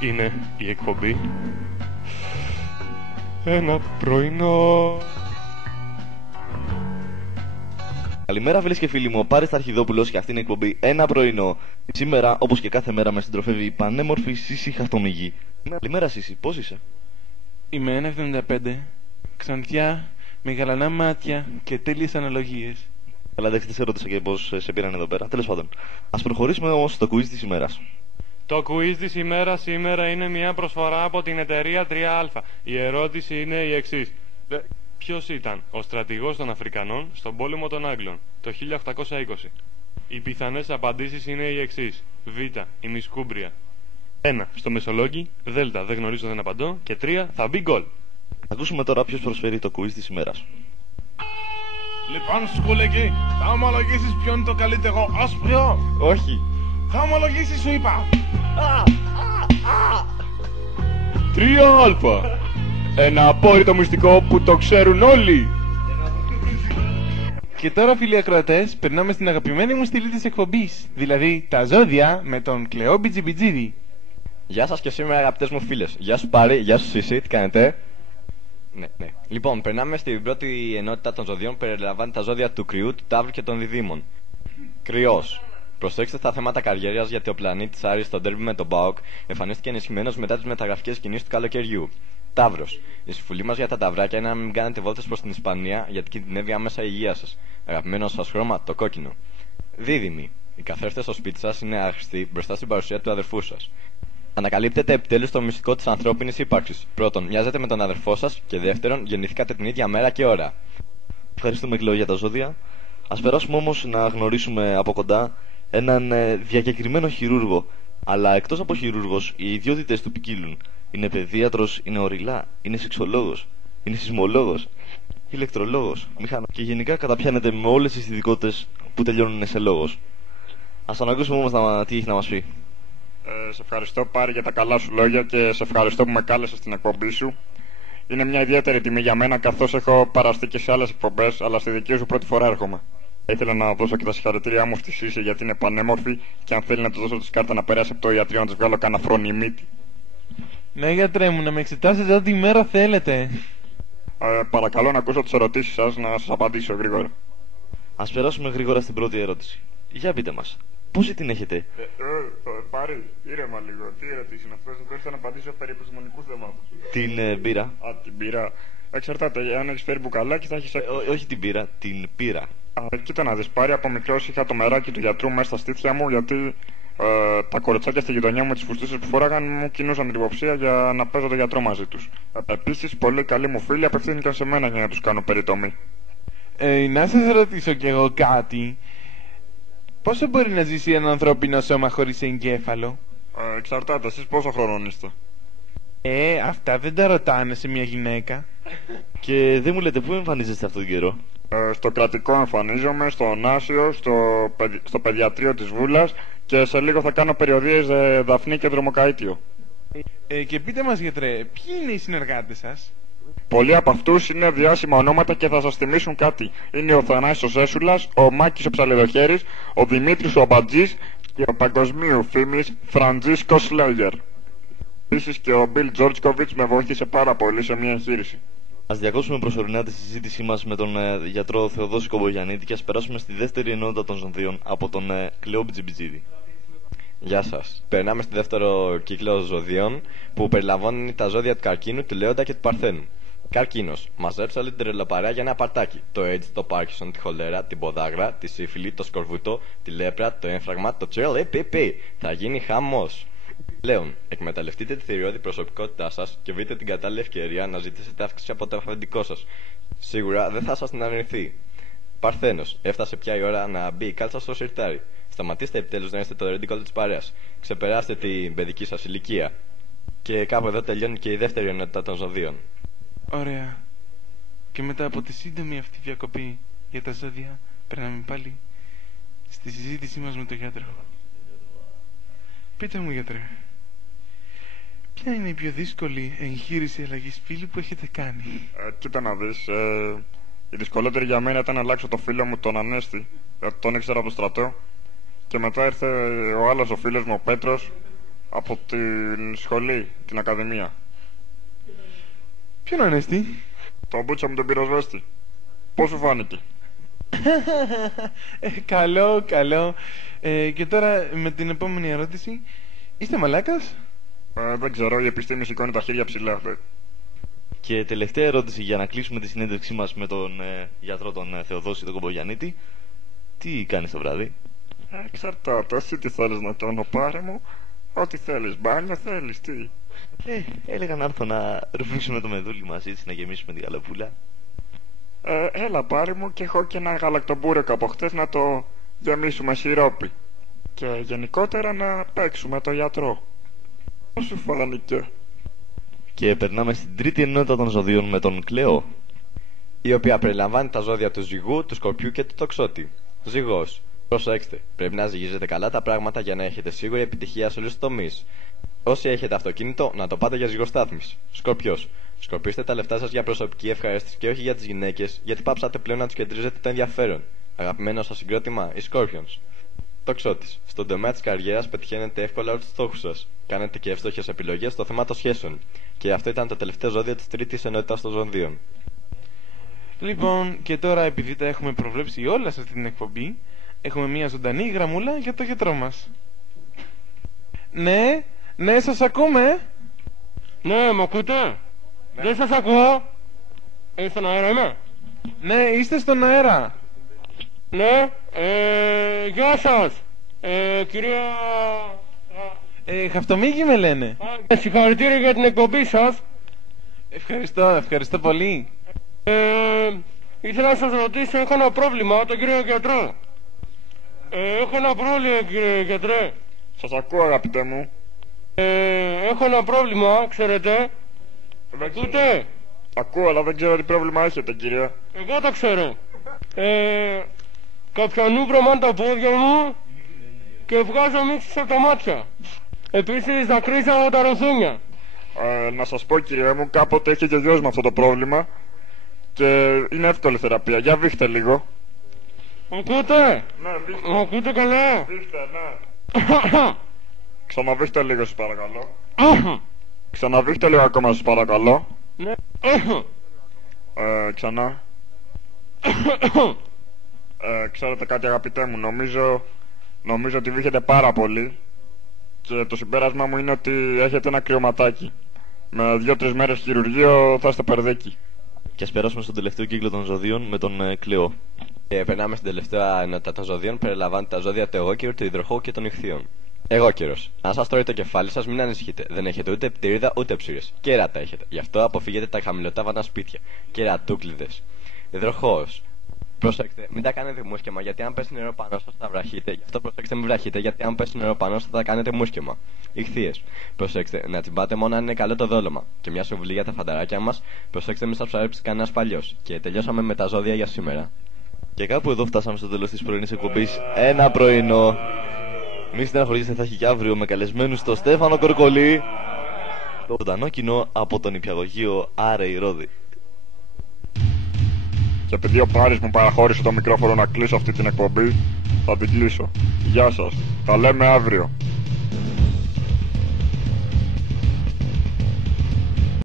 είναι η εκπομπή Ένα πρωινό. Καλημέρα φίλες και φίλοι μου, ο Πάρης Αρχιδόπουλος και αυτή είναι η εκπομπή Ένα πρωινό. Σήμερα, όπως και κάθε μέρα, με συντροφεύει η πανέμορφη Σύση Χαρτομυγή. Καλημέρα Σύση, πώς είσαι? Είμαι 1,75, ξανθιά, με γαλανά μάτια και τέλειες αναλογίες. Καλά, δεν σε ρώτησα και πώς σε πήραν εδώ πέρα. Τέλος πάντων, ας προχωρήσουμε όμως στο quiz της ημέρας. Το quiz της ημέρας σήμερα είναι μια προσφορά από την εταιρεία 3α. Η ερώτηση είναι η εξής. Ποιος ήταν ο στρατηγός των Αφρικανών στον πόλεμο των Άγγλων το 1820? Οι πιθανές απαντήσεις είναι οι εξής. Β. Η Μισκούμπρια. 1. Στο Μεσολόγγι. Δ. Δεν γνωρίζω, δεν απαντώ. Και 3. Θα μπει γκολ. Ακούσουμε τώρα ποιος προσφέρει το quiz της ημέρας. Λοιπόν, σκουλεκί, θα ομολογήσεις ποιο είναι το καλύτερο όσπριο? Όχι. Θα ομολογήσεις, σου είπα. 3α. Ένα απόρριτο μυστικό που το ξέρουν όλοι. Και τώρα, φίλοι ακροατές, περνάμε στην αγαπημένη μου στήλη της εκπομπής, δηλαδή τα ζώδια με τον Κλεό Μπιτζιμπιτζίδη. Γεια σας και σήμερα αγαπητές μου φίλες. Γεια σου Πάρη, γεια σου Σύση, τι κάνετε? Ναι. Λοιπόν, περνάμε στην πρώτη ενότητα των ζωδιών που περιλαμβάνει τα ζώδια του Κρυού, του Ταύρου και των Διδήμων. Κρυός. Προσέξτε στα θέματα καριέρας γιατί ο πλανήτης Άρης στο ντέρμπι με τον ΠΑΟΚ εμφανίστηκε ενισχυμένος μετά τις μεταγραφικές κινήσεις του καλοκαιριού. Ταύρος. Η συμβουλή μας για τα ταυράκια είναι να μην κάνετε βόλτες προς την Ισπανία γιατί κινδυνεύει άμεσα η υγεία σας. Αγαπημένο σας χρώμα, το κόκκινο. Δίδυμοι. Οι καθρέφτες στο σπίτι σας είναι άχρηστοι μπροστά στην παρουσία του αδερφού σας. Ανακαλύπτετε επιτέλους το μυστικό της ανθρώπινης ύπαρξης. Πρώτον, μοιάζετε με τον αδερφό σας και δεύτερον, γεννηθήκατε την ίδια μέρα και ώρα. Ευχαριστούμε Κλεό για τα ζώδια. Ας περάσουμε όμως να γνωρίσουμε από κοντά έναν διακεκριμένο χειρούργο. Αλλά εκτός από χειρούργος, οι ιδιότητες του ποικίλουν. Είναι παιδίατρος, είναι οριλά, είναι σεξολόγος, είναι σεισμολόγος, ηλεκτρολόγος, και γενικά καταπιάνεται με όλες τις ειδικότητες που τελειώνουν σε λόγος. Ας τον ακούσουμε όμως τι έχει να μας πει. Σε ευχαριστώ Πάρη για τα καλά σου λόγια και σε ευχαριστώ που με κάλεσες στην εκπομπή σου. Είναι μια ιδιαίτερη τιμή για μένα καθώς έχω παραστεί και σε άλλες εκπομπές, αλλά στη δική σου πρώτη φορά έρχομαι. Ήθελα να δώσω και τα συγχαρητήριά μου στη Σύση γιατί είναι πανέμορφη και αν θέλει να του δώσω τη κάρτα να περάσει από το ιατρείο να τη βγάλω κανένα φρονιμίτη. Ναι, γιατρέ μου, να με εξετάσετε ό,τι μέρα θέλετε. Παρακαλώ να ακούσω τις ερωτήσεις σας, να σας απαντήσω γρήγορα. Ας περάσουμε γρήγορα στην πρώτη ερώτηση. Για πείτε μας, πόσοι την έχετε? Πάρη, ήρεμα λίγο. Τι ερώτηση είναι αυτό? Δεν ήρθα να απαντήσω περί επιστημονικού θέματος. Την πύρα. Την πύρα. Εξαρτάται, αν έχεις φέρει μπουκαλάκι θα έχεις. Όχι την πύρα, την πύρα. Κοίτα να δεις Πάρη, από μικρός είχα το μεράκι του γιατρού μέσα στα στήθια μου γιατί τα κοριτσάκια στη γειτονιά μου, τις φουστούσες που φόραγαν, μου κινούσαν την υποψία για να παίζω το γιατρό μαζί τους. Επίσης, πολλοί καλοί μου φίλοι απευθύνθηκαν σε μένα για να τους κάνω περιτομή. Να σας ρωτήσω κι εγώ κάτι. Πόσο μπορεί να ζήσει ένα ανθρώπινο σώμα χωρίς εγκέφαλο? Εξαρτάται, εσείς πόσο χρόνο είστε? Αυτά δεν τα ρωτάνε σε μια γυναίκα. Και δεν μου λέτε πού εμφανίζεστε αυτόν τον καιρό? Στο κρατικό εμφανίζομαι, στο Νάσιο, στο παιδιατρίο της Βούλας και σε λίγο θα κάνω περιοδίες Δαφνή και Δρομοκαΐτιο. Και πείτε μας γιατρέ, ποιοι είναι οι συνεργάτες σας? Πολλοί από αυτούς είναι διάσημα ονόματα και θα σας θυμίσουν κάτι. Είναι ο Θανάσης ο Σέσουλας, ο Μάκης ο Ψαλιδοχέρης, ο Δημήτρης ο Αμπατζής και ο παγκοσμίου φήμης Φραντζίσκο Σλέγερ. Επίσης και ο Μπιλ Τζόρτσκοβιτς με βοήθησε πάρα πολύ σε μια εγχείρηση. Ας διακόψουμε προσωρινά τη συζήτησή μας με τον γιατρό Θεοδόση Κομπογιαννίτη και ας περάσουμε στη δεύτερη ενότητα των ζωδίων από τον Κλεό Μπιτζιμπιτζίδη. Γεια σας. Περνάμε στη δεύτερο κύκλο ζωδίων που περιλαμβάνει τα ζώδια του Καρκίνου, του Λέοντα και του Παρθένου. Καρκίνος. Μαζέψε όλη την τρελοπαρέα για ένα παρτάκι. Το AIDS, το Πάρκινσον, τη χολέρα, την ποδάγρα, τη σύφυλλη, το σκορβούτο, τη λέπρα, το έμφραγμα, το τσιρλιπιπι. Θα γίνει χαμός. Λέων, εκμεταλλευτείτε τη θηριώδη προσωπικότητά σας και βρείτε την κατάλληλη ευκαιρία να ζητήσετε αύξηση από το αφεντικό σας. Σίγουρα δεν θα σας την αρνηθεί. Παρθένος, έφτασε πια η ώρα να μπει η κάλτσα στο σιρτάρι. Σταματήστε επιτέλους να είστε το ρεντίκολ της παρέας. Ξεπεράστε την παιδική σας ηλικία. Και κάπου εδώ τελειώνει και η δεύτερη ενότητα των ζωδίων. Ωραία. Και μετά από τη σύντομη αυτή διακοπή για τα ζώδια, περνάμε πάλι στη συζήτησή μας με τον γιατρό. Πείτε μου γιατρέ, ποια είναι η πιο δύσκολη εγχείρηση αλλαγής φύλου που έχετε κάνει? Κοίτα να δεις, η δυσκολότερη για μένα ήταν να αλλάξω το φίλο μου τον Ανέστη. Τον ήξερα από το στρατό. Και μετά ήρθε ο άλλος ο φίλος μου ο Πέτρος Από την σχολή, την ακαδημία. Ποιον ανέστη? Το μπούτσα μου τον πυροσβέστη. Πώς σου φάνηκε? Καλό, καλό. Και τώρα με την επόμενη ερώτηση. Είστε μαλάκας? Δεν ξέρω, η επιστήμη σηκώνει τα χέρια ψηλά. Και τελευταία ερώτηση για να κλείσουμε τη συνέντευξή μας με τον γιατρό τον Θεοδόση τον Κομπογιαννίτη. Τι κάνεις το βράδυ? Εξαρτάται, εσύ τι θέλεις να κάνω, πάρε μου. Ό,τι θέλεις, μπάνιο θέλεις, τι? Έλεγα να έρθω να ρουφήξουμε το μεδούλι μας, έτσι να γεμίσουμε την γαλοπούλα. Έλα πάρε μου, και έχω και ένα γαλακτομπούρεκο από χτες να το γεμίσουμε σιρόπι. Και γενικότερα να παίξουμε το γιατρό. Πώς σου φάνηκε? Και περνάμε στην τρίτη ενότητα των ζωδίων με τον Κλεό, η οποία περιλαμβάνει τα ζώδια του Ζυγού, του Σκορπιού και του Τοξότη. Ζυγός. Προσέξτε, πρέπει να ζυγίζετε καλά τα πράγματα για να έχετε σίγουρη επιτυχία σε όλους τους τομείς. Όσοι έχετε αυτοκίνητο, να το πάτε για ζυγοστάθμιση. Σκορπιός. Σκορπίστε τα λεφτά σας για προσωπική ευχαρίστηση και όχι για τις γυναίκες, γιατί πάψατε πλέον να τους κεντρίζετε το ενδιαφέρον. Αγαπημένο σας συγκρότημα, οι Scorpions. Τοξότης. Στον τομέα της καριέρας πετυχαίνετε εύκολα όλους τους στόχους σας. Κάνετε και εύστοχες επιλογές στο θέμα των σχέσεων. Και αυτό ήταν το τελευταίο ζώδιο της τρίτης ενότητας των ζωδίων. Λοιπόν, και τώρα επειδή τα έχουμε προβλέψει όλα σε αυτή την εκπομπή, έχουμε μια ζωντανή γραμμούλα για το γιατρό μας. Ναι, ναι, σας ακούμε. Ναι, μ' ακούτε? Δεν σας ακούω. Στον αέρα είμαι? Ναι, είστε στον αέρα. Ναι, γεια σας. Κυρία... Χαυτομίγη με λένε. Συγχαρητήρια για την εκπομπή σας. Ευχαριστώ πολύ. Ήθελα να σας ρωτήσω, έχω ένα πρόβλημα, τον κύριο γιατρό. Έχω ένα πρόβλημα, κύριε γιατρέ. Σας ακούω, αγαπητέ μου. Έχω ένα πρόβλημα, ξέρετε. Ακούτε? Ακούω, αλλά δεν ξέρω τι πρόβλημα έχετε, κύριε. Εγώ το ξέρω. Κάποια βρωμάνε τα πόδια μου και βγάζω μίξεις από τα μάτια. Επίσης δακρύζω από τα ρουθούνια. Να σας πω, κύριε μου, κάποτε έχει και ο γιος μου αυτό το πρόβλημα και είναι εύκολη θεραπεία. Για βήχτε λίγο. Ακούτε? Ναι, βήχτε. Μ' ακούτε καλά? Βήχτε, ναι. Ξαναβήχτε λίγο, σας παρακαλώ. Ξαναβήχτε λίγο ακόμα, σας παρακαλώ. Ναι. Ξανά. Ξέρετε κάτι, αγαπητέ μου, νομίζω ότι βήχετε πάρα πολύ και το συμπέρασμα μου είναι ότι έχετε ένα κρυωματάκι. Με 2-3 μέρες χειρουργείο θα είστε περδέκι. Και ας περάσουμε στον τελευταίο κύκλο των ζωδίων με τον Κλεό. Και περνάμε στην τελευταία ενότητα των ζωδίων, περιλαμβάνει τα ζώδια του εγώκερου, του υδροχώου και των ιχθύων. Εγώκερος. Αν σας τρώει το κεφάλι σας, μην ανησυχείτε. Δεν έχετε ούτε πτυρίδα ούτε ψήρες. Κέρατα έχετε. Γι' αυτό αποφύγετε τα χαμηλοτάβανα σπίτια. Κερατούκλιδες. Υδροχώος. Προσέξτε, μην τα κάνετε μουσκεμα, γιατί αν πέσει νερό πάνω σας θα βραχείτε. Γι' αυτό προσέξτε, μην βραχείτε, γιατί αν πέσει νερό πάνω σας θα κάνετε μουσκεμα. Ιχθύες. Προσέξτε, να τσιμπάτε μόνο αν είναι καλό το δόλωμα. Και μια συμβουλή για τα φανταράκια μας, προσέξτε, μην σας ψαρέψει κανένας παλιός. Και τελειώσαμε με τα ζώδια για σήμερα. Και κάπου εδώ φτάσαμε στο τέλος της πρωινής εκπομπής. Ένα πρωινό. Μην στεναχωρήσετε, θα έχει και αύριο με καλεσμένους στο Στέφανο Κορκολί. Το ζωντανό κοινό από τον Ιππιαγωγείο Άρεϊ Ρόδη. Και επειδή ο Πάρης μου παραχώρησε το μικρόφωνο να κλείσω αυτή την εκπομπή, θα την κλείσω. Γεια σας. Τα λέμε αύριο.